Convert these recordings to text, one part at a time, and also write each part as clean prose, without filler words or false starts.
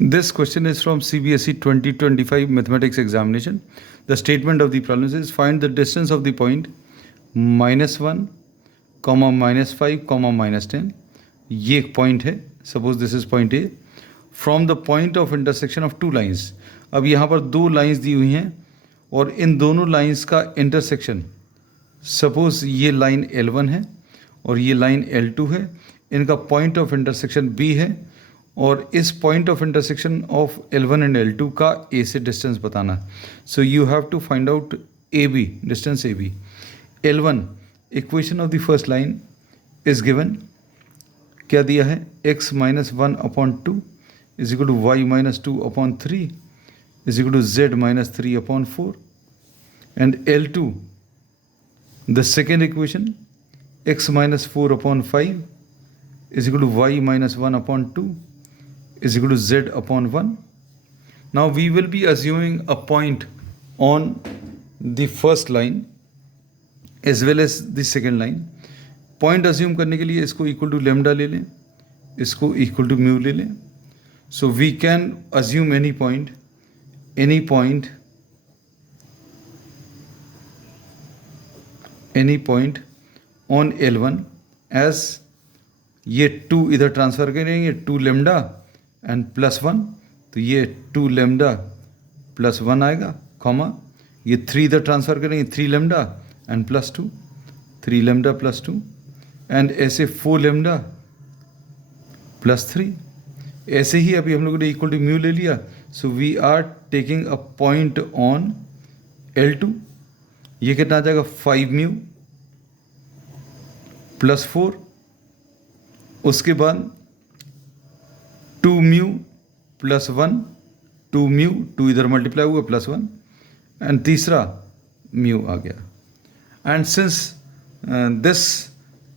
This question is from CBSE 2025 mathematics examination. The statement of the problem is find the distance of the point -1, -5, -10. ये एक point है. Suppose this is point A from the point of intersection of two lines. अब यहाँ पर दो lines दी हुई हैं और इन दोनों लाइंस का इंटरसेक्शन, सपोज ये लाइन L1 है और ये लाइन L2 है. इनका पॉइंट ऑफ इंटरसेक्शन B है और इस point of intersection of L1 and L2 का A से डिस्टेंस बताना. So you have to find out AB, distance AB. L1 equation of the first line is given. क्या दिया है? x - 1/2 is equal to y - 2/3 is equal to z - 3/4. And L2 the second equation x - 4/5 is equal to y - 1/2 is equal to z/1. Now we will be assuming a point on the first line as well as the second line. Point assume करने के लिए इसको equal to lambda ले लें, इसको equal to mu ले लें. So we can assume any point on L1 as ये 2 इधर ट्रांसफ़र करेंगे, 2 लेमडा एंड +1, तो ये 2 लेमडा +1 आएगा, कॉमा ये 3 इधर ट्रांसफ़र करेंगे, 3 लेमडा एंड +2, 3 लेमडा +2 एंड ऐसे 4 लेमडा +3. ऐसे ही अभी हम लोगों ने इक्वल टू म्यू ले लिया. So we are taking a point on L2. ये कितना आ जाएगा? 5 म्यू +4. उसके बाद 2 म्यू +1, 2 म्यू, 2 इधर मल्टीप्लाई हुआ +1 एंड तीसरा म्यू आ गया. And since this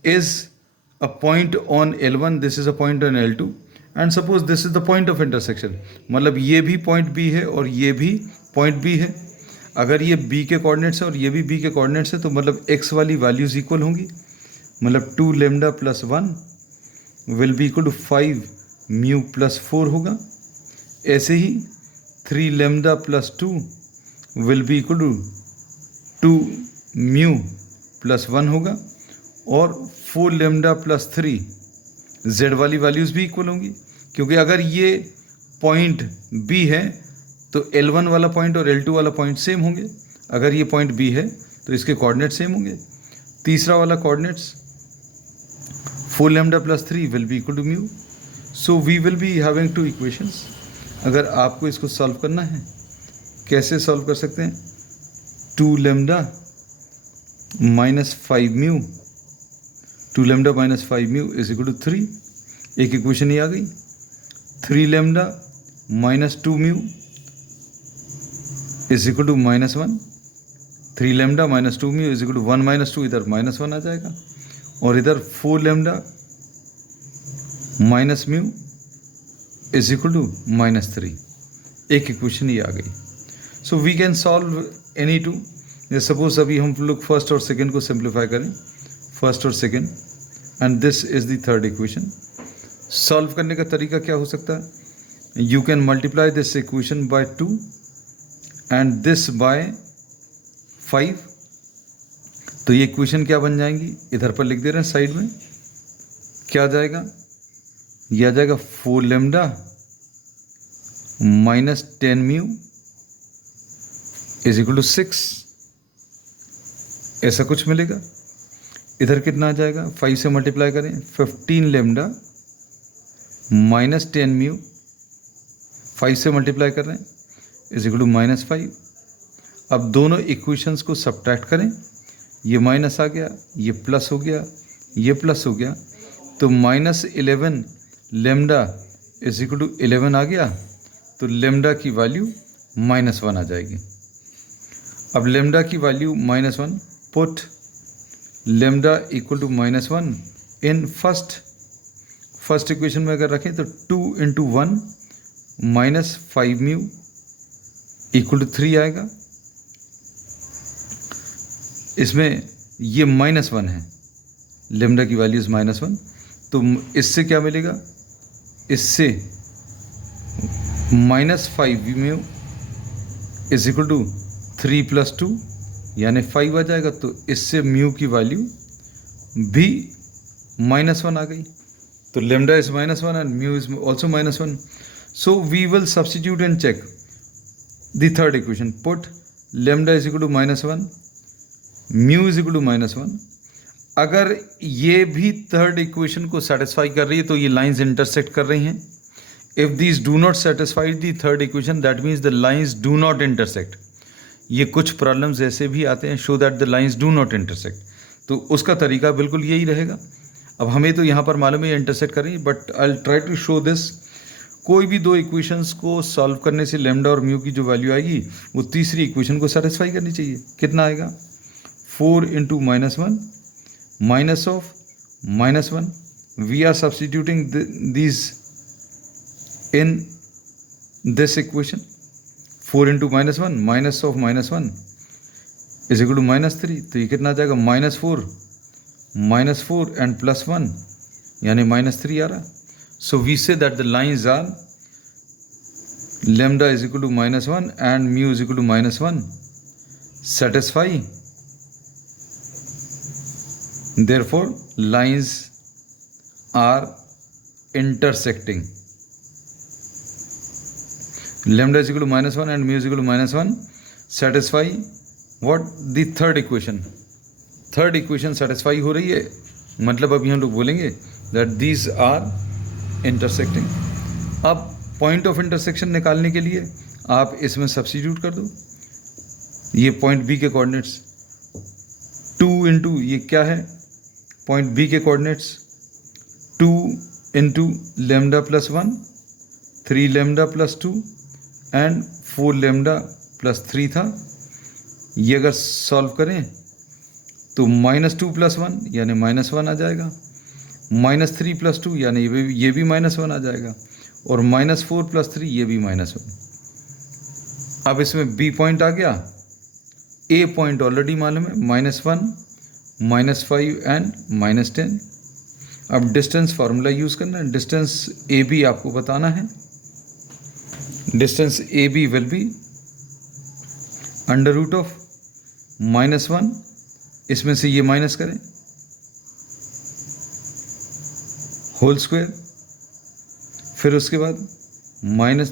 is a point on L1, this is a point on L2 and suppose this is the point of intersection, मतलब ये भी पॉइंट B है और ये भी पॉइंट B है. अगर ये B के कोऑर्डिनेट्स है और ये भी B के कोऑर्डिनेट्स है तो मतलब x वाली वैल्यूज इक्वल होंगी. मतलब 2 lambda +1 will be equal to 5 mu +4 होगा. ऐसे ही 3 lambda +2 will be equal to 2 mu +1 होगा और 4 लेमडा +3 z वाली वैल्यूज़ भी इक्वल होंगी, क्योंकि अगर ये पॉइंट B है तो L1 वाला पॉइंट और L2 वाला पॉइंट सेम होंगे. अगर ये पॉइंट B है तो इसके कोऑर्डिनेट सेम होंगे. तीसरा वाला coordinates 4 lambda +3 will be equal to mu. So we will be having 2 equations. अगर आपको इसको सॉल्व करना है, कैसे सॉल्व कर सकते हैं? 2 lambda -5 mu, 2 lambda -5 mu is equal to 3. एक इक्वेशन ही आ गई. 3 lambda -2 mu is equal to -1. 3 lambda -2 mu is equal to 1 - 2, इधर -1 आ जाएगा और इधर 4 lambda minus mu is equal to -3. एक इक्वेशन ही आ गई. So we can solve any two. Suppose अभी हम लोग फर्स्ट और सेकेंड को सिंप्लीफाई करें, फर्स्ट और second, and this is the third equation. Solve करने का तरीका क्या हो सकता है? You can multiply this equation by 2 and this by 5. तो ये इक्वेशन क्या बन जाएंगी? इधर पर लिख दे रहे हैं साइड में. क्या आ जाएगा? ये आ जाएगा 4 lambda -10 mu is equal to 6. ऐसा कुछ मिलेगा. इधर कितना आ जाएगा? 5 से मल्टीप्लाई करें, 15 लेमडा -10 म्यू, 5 से मल्टीप्लाई कर रहे हैं, इज इक्वल टू -5. अब दोनों इक्वेशंस को सब्ट्रैक्ट करें. ये माइनस आ गया, ये प्लस हो गया, ये प्लस हो गया, तो -11 लेमडा इज इक्वल टू 11 आ गया. तो लेमडा की वैल्यू -1 आ जाएगी. अब लेमडा की value -1, put lambda equal to -1 in first equation में अगर रखें तो 2 × 1 -5 म्यू इक्वल टू 3 आएगा. इसमें ये -1 है, लेमडा की वैल्यूज़ -1, तो इससे क्या मिलेगा? इससे -5 म्यू इज इक्वल टू 3 + 2 यानी 5 आ जाएगा। तो इससे म्यू की वैल्यू भी -1 आ गई। तो lambda is -1 and mu is also -1। So we will substitute and check the third equation. Put lambda is equal to -1, mu is equal to -1। अगर ये भी थर्ड इक्वेशन को सेटिस्फाई कर रही है तो ये लाइंस इंटरसेक्ट कर रही हैं। If these do not satisfy the third equation that means the lines do not intersect. ये कुछ प्रॉब्लम्स ऐसे भी आते हैं, show that the lines do not intersect, तो उसका तरीका बिल्कुल यही रहेगा। अब हमें तो यहाँ पर मालूम है इंटरसेक्ट करेंगे, but I will try to show this. कोई भी दो इक्वेशंस को सॉल्व करने से लेमडा और म्यू की जो वैल्यू आएगी वो तीसरी इक्वेशन को सेटिस्फाई करनी चाहिए। कितना आएगा? 4 × -1 minus of -1। We are substituting these in this equation. 4 × -1 minus of -1 is equal to -3। तो ये कितना आ जाएगा? -4 एंड +1 यानी -3 आ रहा। So we say that the lines are lambda is equal to -1 and mu is equal to -1 satisfy, therefore lines are intersecting. Lambda is equal to -1 and mu is equal to -1 satisfy what? The third equation. Third equation satisfy हो रही है, मतलब अभी हम लोग बोलेंगे that these are intersecting. अब point of intersection निकालने के लिए आप इसमें सब्स्टिट्यूट कर दो। ये पॉइंट बी के कोऑर्डिनेट्स 2 × ये क्या है? पॉइंट बी के coordinates 2 × lambda +1, 3 lambda +2 and 4 lambda +3 था। ये अगर सॉल्व करें तो -2 + 1 यानी -1 आ जाएगा, -3 + 2 यानी ये भी -1 आ जाएगा, और -4 + 3 ये भी -1। अब इसमें बी पॉइंट आ गया, ए पॉइंट ऑलरेडी मालूम है, -1 -5 एंड -10। अब डिस्टेंस फार्मूला यूज़ करना है। डिस्टेंस ए बी आपको बताना है। Distance A B will be √(-1), इसमें से ये माइनस करें, होल स्क्वायर, फिर उसके बाद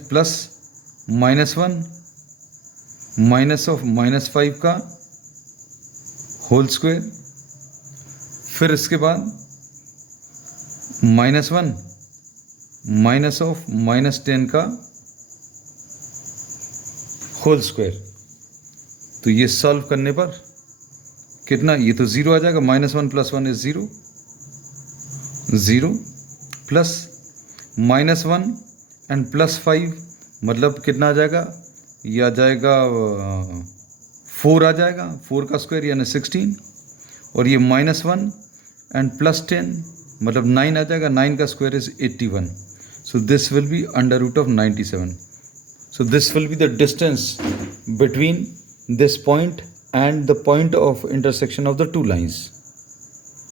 प्लस -1 माइनस ऑफ -5 का होल स्क्वायर, फिर इसके बाद -1 माइनस ऑफ -10 का होल स्क्वायर। तो ये सॉल्व करने पर कितना? ये तो 0 आ जाएगा। -1 + 1 इज 0, 0 प्लस -1 एंड +5 मतलब कितना आ जाएगा? ये आ जाएगा 4 आ जाएगा, 4 का स्क्वायर यानी 16, और ये -1 एंड +10 मतलब 9 आ जाएगा, 9 का square is 81। So this will be √97। So this will be the distance between this point and the point of intersection of the two lines.